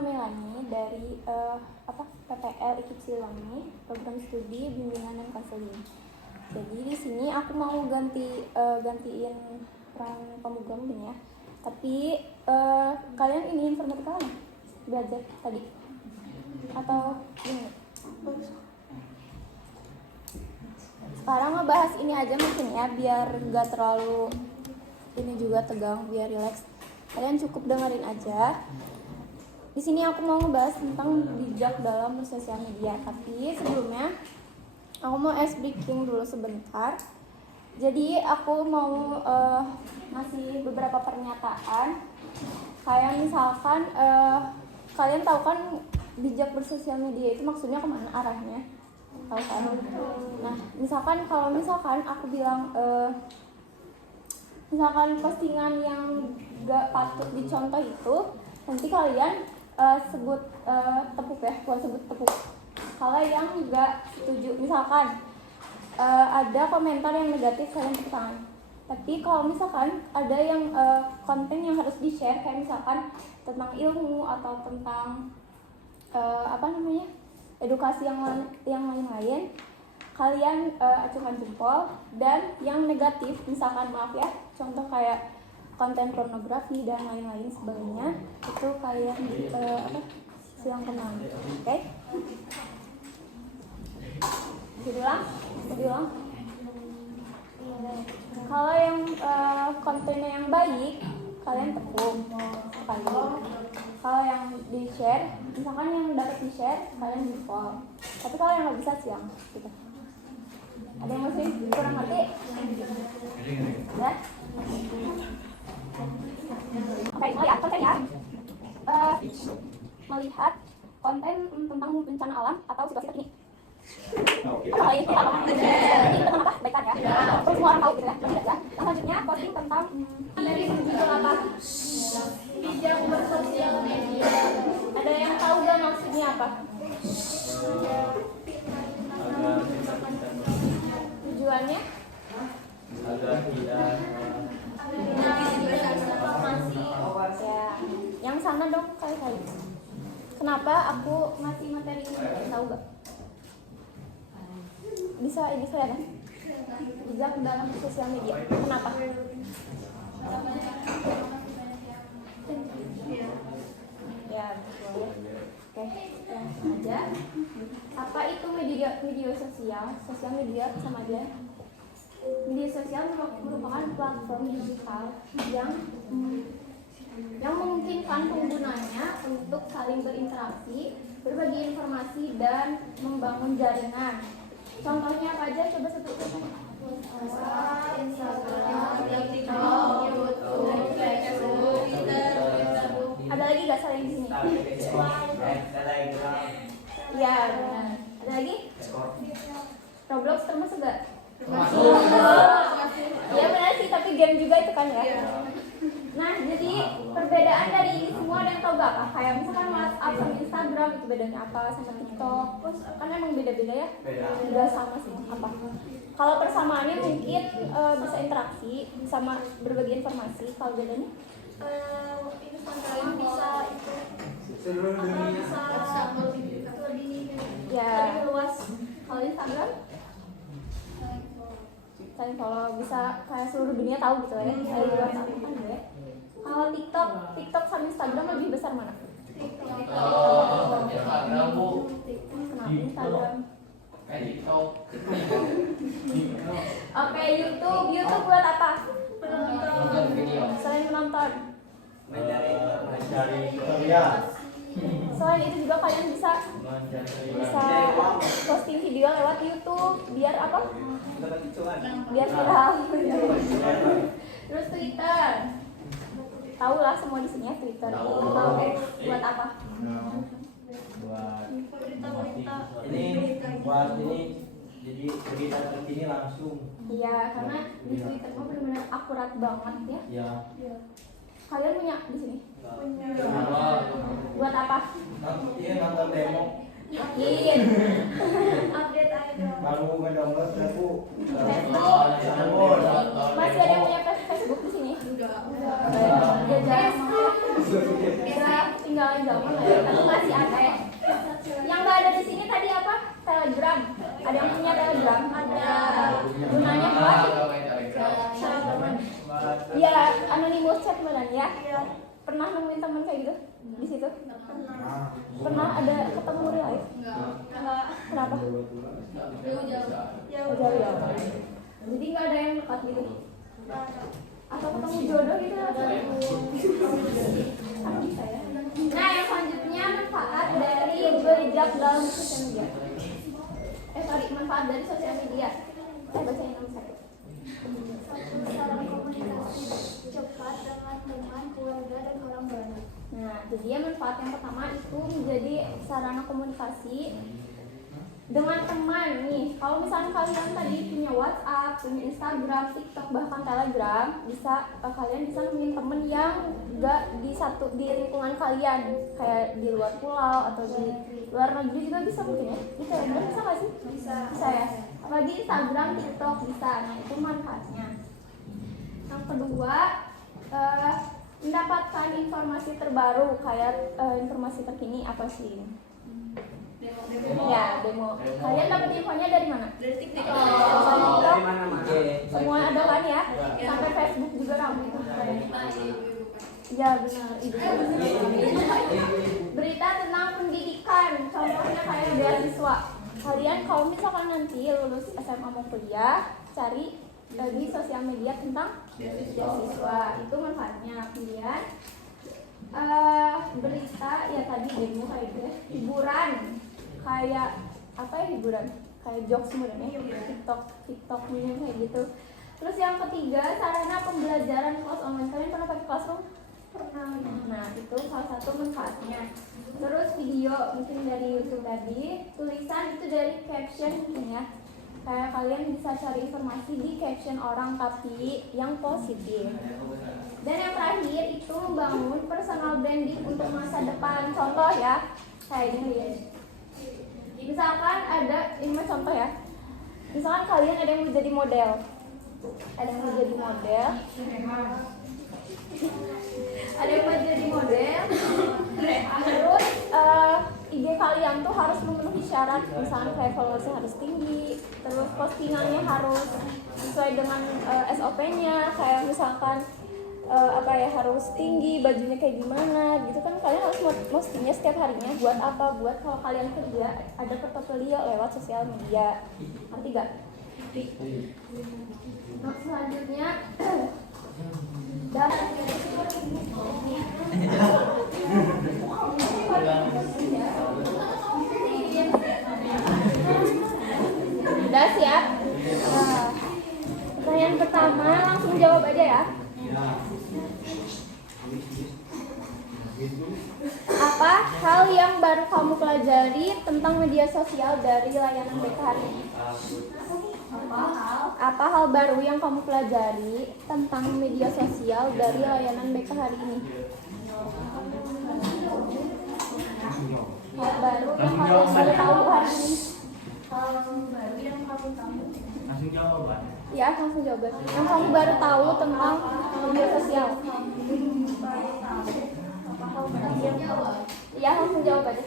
Melani dari PPL IKIP Siliwangi, program studi bimbingan dan konseling. Jadi di sini aku mau gantiin peran pemugam ya. Tapi kalian ini informatika kan belajar tadi atau ini? Sekarang ngebahas ini aja mungkin ya, biar gak terlalu ini juga tegang, biar relax. Kalian cukup dengerin aja. Di sini aku mau ngebahas tentang bijak dalam bersosial media. Tapi sebelumnya aku mau ice breaking dulu sebentar. Jadi aku mau ngasih beberapa pernyataan. Kayak misalkan kalian tahu kan bijak bersosial media itu maksudnya kemana arahnya? Tahu kan? Nah, kalau misalkan aku bilang misalkan postingan yang gak patut dicontoh itu, nanti kalian sebut tepuk ya, bukan sebut tepuk. Kalau yang gak setuju, misalkan ada komentar yang negatif, kalian tepuk tangan. Tapi kalau misalkan ada yang konten yang harus di-share, kayak misalkan tentang ilmu atau tentang edukasi yang lain-lain, kalian acungkan jempol. Dan yang negatif, misalkan maaf ya, contoh kayak konten pornografi dan lain-lain sebagainya, itu kalian silang kenal. Oke? Diulang. Kalau yang kontennya yang baik, kalian tepuk sekali. Kalau yang di-share, misalkan yang dapat di-share, kalian jempol. Tapi kalau yang nggak bisa siang, gitu. Ada yang masih kurang ngerti? Ya? Oke, melihat konten ya. Melihat konten tentang bencana alam atau situasi terkini. Ini tentang apa? Baikan ya. Terus semua orang tahu gitu ya. Selanjutnya posting tentang dari judul apa? Bijak bersosial media. Ada yang tahu gak maksudnya apa? Tujuannya? Agar tidak informasi. Ya, yang sana dong kali-kali. Kenapa aku ngasih materi ini? Tahu gak? Bisa ya? Bijak dalam sosial media. Kenapa? Ya, betul. Oke, langsung aja. Apa itu media sosial? Sosial media sama aja. Media sosial merupakan platform digital yang memungkinkan penggunanya untuk saling berinteraksi, berbagi informasi, dan membangun jaringan. Contohnya apa aja? Coba sebutkan. WhatsApp, Instagram, TikTok, YouTube, Facebook, Twitter. Ada lagi nggak selain di sini? Ya, benar. Ada lagi? Roblox termasuk nggak? Termasuk. Ya benar sih, tapi game juga itu kan ya. Nah, jadi perbedaan dari ini semua ada yang tahu gak apa? Kayak misalkan WhatsApp sama Instagram itu bedanya apa sama TikTok? Kan emang beda-beda ya? Beda sama sih. Apa? Kalau persamaannya mungkin bisa interaksi sama berbagi informasi. Kalau bedanya? Instagram bisa itu seluruh dunia bisa lebih luas. Kalau Instagram saling follow, bisa kayak seluruh dunia tahu gitu ya. Saling luas kan ya. Kalau TikTok sama Instagram lebih besar mana? TikTok. Kenapa Instagram? TikTok. Oke, YouTube buat apa? Menonton video. Selain menonton. Mencari karya. Selain itu juga kalian bisa posting video lewat YouTube biar apa? Biar viral. Terus Twitter. Tahu lah semua di sini ya Twitter. Buat apa? Buat ini jadi berita terkini langsung. Iya, karena di Twitter mah benar-benar akurat banget ya. Iya. Kalian punya di sini? Punya. Buat apa? Iya, nonton demo. Yakin. Update aja. Baru mendownload aku. Facebook. Masih ada yang punya Facebook di sini? Enggak. Udah jarang. ketinggalan zaman lah ya, tapi masih ada ya. Yang nggak ada di sini tadi apa? Telegram. Ada yang punya Telegram? Ada. Gunanya buat? Iya, anonymous chat beneran ya. Pernah nemuin teman kayak gitu di situ? Pernah ada ketemu real life? Enggak. Kenapa? Jauh. Jadi nggak ada yang dekat gitu? Atau ketemu jodoh gitu? Kan bisa ya. Nah, yang selanjutnya manfaat dari berjejak dalam sosial media. Manfaat dari sosial media. Baca yang nomor 1. Sarana komunikasi cepat dengan teman, keluarga, dan orang banyak. Nah, jadi ya manfaat yang pertama itu menjadi sarana komunikasi dengan teman nih. Kalau misalnya kalian tadi punya WhatsApp, punya Instagram, TikTok, bahkan Telegram, kalian bisa nemuin temen yang gak di lingkungan kalian, kayak di luar pulau atau di luar negeri juga bisa mungkin ya. Bisa ya, bener bisa gak sih? Bisa ya. Apalagi Instagram, TikTok bisa. Nah, itu manfaatnya. Yang kedua, mendapatkan informasi terbaru, kayak informasi terkini apa sih ini? Demo. Kalian dapat infonya dari mana? Dari TikTok. Dari mana-mana. Semua ada kan ya? Sampai Facebook juga ramai itu. Ya benar. Berita tentang pendidikan, contohnya kayak beasiswa. Kalian kalau misalkan nanti lulus SMA mau kuliah, cari di sosial media tentang beasiswa, itu manfaatnya. Kemudian berita ya tadi demo kayak gitu ya. Hiburan kayak apa ya, hiburan kayak jokes sebenarnya, TikTok kayak gitu. Terus yang ketiga, sarana pembelajaran kelas online. Kalian pernah pakai Classroom? Pernah. Nah, itu salah satu manfaatnya. Terus video mungkin dari YouTube tadi, tulisan itu dari caption mungkin ya. Kayak kalian bisa cari informasi di caption orang tapi yang positif. Dan yang terakhir itu membangun personal branding untuk masa depan. Contoh ya, kayak gini ya. Misalkan ada, ini contoh ya. Misalkan kalian ada yang mau jadi model. Ada yang mau jadi model. Terus IG kalian tuh harus memenuhi syarat, misalnya kayak followersnya harus tinggi, terus postingannya harus sesuai dengan SOP-nya, kayak misalkan harus tinggi, bajunya kayak gimana gitu kan. Kalian harus postingnya setiap harinya. Buat apa? Buat kalau kalian kerja ada portofolio lewat sosial media. Ngerti gak? Nah, selanjutnya dan udah siap? Pertanyaan pertama langsung jawab aja ya. Apa hal yang baru kamu pelajari tentang media sosial dari layanan BK hari ini? Apa hal baru yang kamu pelajari tentang media sosial dari layanan BK hari ini? Hal baru yang kamu baru tahu hari ini? Langsung jawaban. Ya, langsung jawaban. Yang kamu baru tahu tentang media sosial? Ya, langsung jawab aja.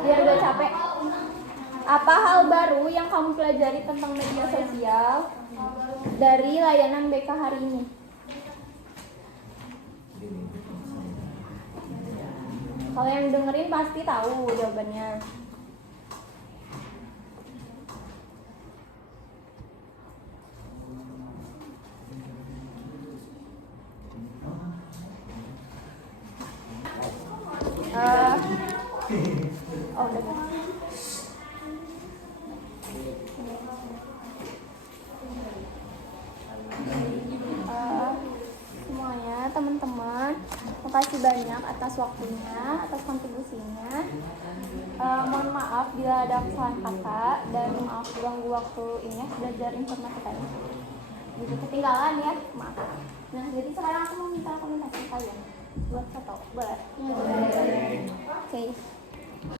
Biar gak capek. Apa hal baru yang kamu pelajari tentang media sosial dari layanan BK hari ini? Kalau yang dengerin pasti tahu jawabannya. Udah. Semuanya teman-teman, makasih banyak atas waktunya, atas kontribusinya. Mohon maaf bila ada kesalahan kata dan maaf ganggu waktu ini ya, belajar informasi tadi. Jadi ketinggalan ya, maaf. Nah, jadi sekarang aku mau minta komentari kalian buat foto, boleh? Oke.